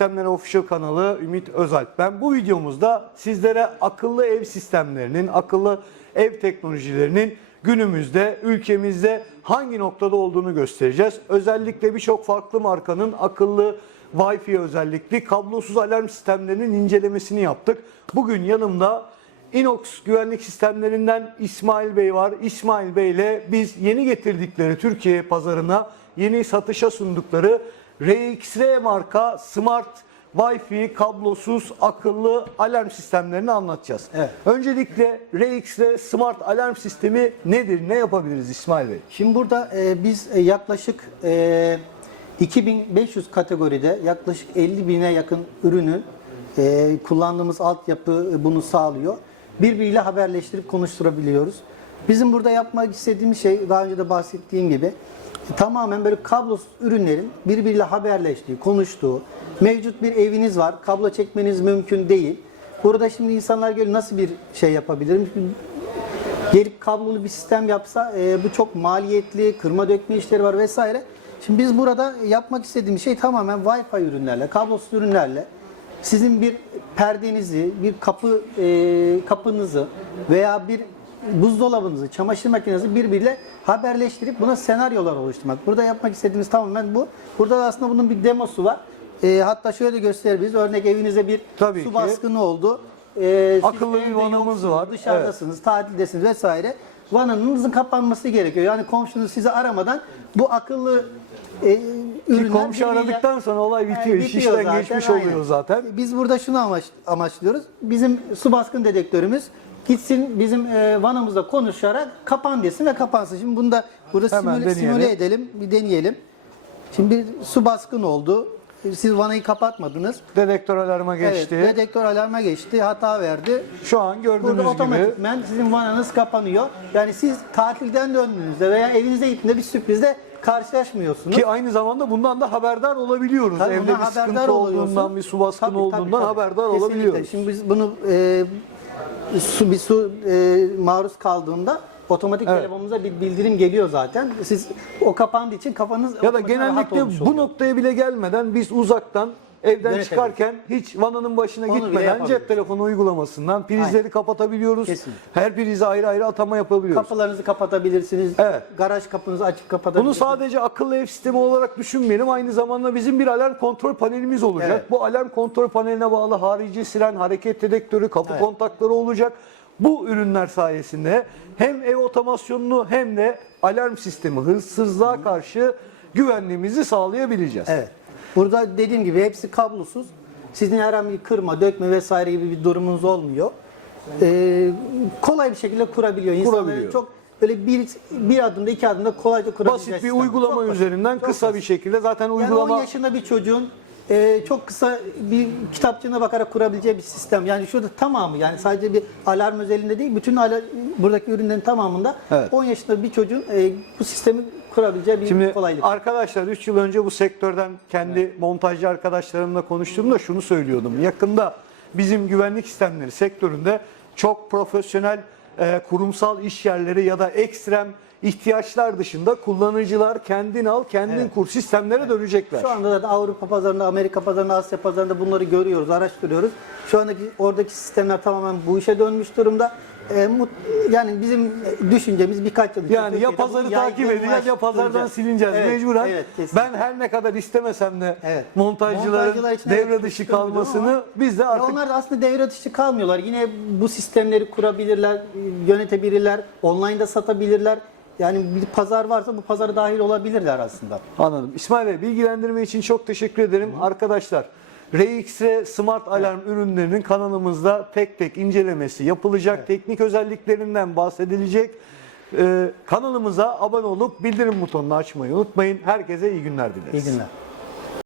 Official kanalı Ümit Özalp. Ben bu videomuzda sizlere akıllı ev sistemlerinin, akıllı ev teknolojilerinin günümüzde ülkemizde hangi noktada olduğunu göstereceğiz. Özellikle birçok farklı markanın akıllı Wi-Fi özellikli kablosuz alarm sistemlerinin incelemesini yaptık. Bugün yanımda Inox güvenlik sistemlerinden İsmail Bey var. İsmail Bey ile biz yeni getirdikleri Türkiye pazarına yeni satışa sundukları RXR marka Smart Wi-Fi kablosuz akıllı alarm sistemlerini anlatacağız. Evet. Öncelikle RXR Smart Alarm Sistemi nedir? Ne yapabiliriz İsmail Bey? Şimdi burada e, biz e, yaklaşık e, 2500 kategoride yaklaşık 50 bine yakın ürünün e, kullandığımız altyapı e, bunu sağlıyor. Birbiriyle haberleştirip konuşturabiliyoruz. Bizim burada yapmak istediğimiz şey daha önce de bahsettiğim gibi tamamen böyle kablosuz ürünlerin birbiriyle haberleştiği, konuştuğu, mevcut bir eviniz var, kablo çekmeniz mümkün değil. Burada şimdi insanlar geliyor nasıl bir şey yapabilirim? gelip kablolu bir sistem yapsa e, bu çok maliyetli, kırma dökme işleri var vesaire. Şimdi biz burada yapmak istediğimiz şey tamamen Wi-Fi ürünlerle, kablosuz ürünlerle sizin bir perdenizi, bir kapı e, kapınızı veya bir buzdolabınızı, çamaşır makinenizi birbiriyle haberleştirip buna senaryolar oluşturmak. Burada yapmak istediğimiz tamamen bu. Burada da aslında bunun bir demosu var. E, hatta şöyle de gösterebiliriz. Örnek evinize bir Tabii su ki. baskını oldu. E, Akıllı bir vanamız var. Dışarıdasınız, tatildesiniz vesaire. Vananızın kapanması gerekiyor. Yani komşunuz sizi aramadan bu akıllı e, ürünler komşu aradıktan sonra olay bitiyor. Yani İş bitiyor işten zaten, geçmiş aynen. oluyor zaten. Biz burada şunu amaç, amaçlıyoruz. Bizim su baskın dedektörümüz gitsin bizim e, vanamızla konuşarak kapan desin ve kapansın. Şimdi bunu da burada Hemen simüle, deneyelim. simüle edelim, bir deneyelim. Şimdi bir su baskın oldu. Siz vanayı kapatmadınız. Dedektör alarma geçti. Evet, dedektör alarma geçti, hata verdi. Şu an gördüğünüz Burada gibi otomatikmen sizin vananız kapanıyor. Yani siz tatilden döndüğünüzde veya evinize gittiğinde bir sürprizle karşılaşmıyorsunuz. Ki aynı zamanda bundan da haberdar olabiliyoruz. Tabii Evde bundan bir sıkıntı oluyorsun. olduğundan, bir su baskını Tabii, tabii, olduğundan tabii. haberdar Kesinlikle. olabiliyoruz. Şimdi biz bunu e, su bir su e, maruz kaldığında otomatik Evet. telefonunuza bir bildirim geliyor zaten. Siz o kapandığı için kafanız Ya da otomatik rahat genellikle olmuş bu oluyor. noktaya bile gelmeden biz uzaktan evden Yönetebiliriz. çıkarken hiç vananın başına Onu bile gitmeden yapabiliriz. cep telefonu uygulamasından prizleri kapatabiliyoruz. Kesinlikle. Her prize ayrı ayrı atama yapabiliyoruz. Kapılarınızı kapatabilirsiniz. Evet. Garaj kapınızı açıp Bunu kapatabilirsiniz. sadece akıllı ev sistemi olarak düşünmeyelim. Aynı zamanda bizim bir alarm kontrol panelimiz olacak. Evet. Bu alarm kontrol paneline bağlı harici siren, hareket dedektörü, kapı Evet. kontakları olacak. Bu ürünler sayesinde hem ev otomasyonunu hem de alarm sistemi hırsızlığa karşı güvenliğimizi sağlayabileceğiz. Evet. Burada dediğim gibi hepsi kablosuz. Sizin herhangi bir kırma, dökme vesaire gibi bir durumunuz olmuyor. Ee, kolay bir şekilde kurabiliyor. Kurabiliyor. çok böyle bir bir adımda iki adımda kolayca kurabileceği Basit bir sistem. uygulama Çok basit. üzerinden Çok kısa basit. bir şekilde zaten Yani uygulama 10 yaşında bir çocuğun e, çok kısa bir kitapçığına bakarak kurabileceği bir sistem. Yani şurada tamamı yani sadece bir alarm özelinde değil, bütün alar, buradaki ürünlerin tamamında Evet. 10 yaşında bir çocuğun e, bu sistemi kurabileceği bir Şimdi kolaylık. arkadaşlar 3 yıl önce bu sektörden kendi montajcı arkadaşlarımla konuştuğumda şunu söylüyordum. Yakında bizim güvenlik sistemleri sektöründe çok profesyonel e, kurumsal iş yerleri ya da ekstrem ihtiyaçlar dışında kullanıcılar kendin al kendin Evet. kur sistemlere dönecekler. Şu anda da Avrupa pazarında, Amerika pazarında, Asya pazarında bunları görüyoruz, araştırıyoruz. Şu andaki oradaki sistemler tamamen bu işe dönmüş durumda. E, mut- yani bizim düşüncemiz birkaç yıl. Yani ya pazarı takip edeceğiz ya pazardan silineceğiz Evet, mecburen. Evet, kesinlikle. ben her ne kadar istemesem de Evet. montajcıların Montajcılar evet, devre dışı kalmasını ama biz de ya artık onlar da aslında devre dışı kalmıyorlar. Yine bu sistemleri kurabilirler, yönetebilirler, online'da satabilirler. Yani bir pazar varsa bu pazara dahil olabilirler aslında. Anladım. İsmail Bey bilgilendirme için çok teşekkür ederim. Arkadaşlar RXR Smart Alarm ürünlerinin kanalımızda tek tek incelemesi yapılacak. Teknik özelliklerinden bahsedilecek. Ee, kanalımıza abone olup bildirim butonunu açmayı unutmayın. Herkese iyi günler dileriz. İyi günler.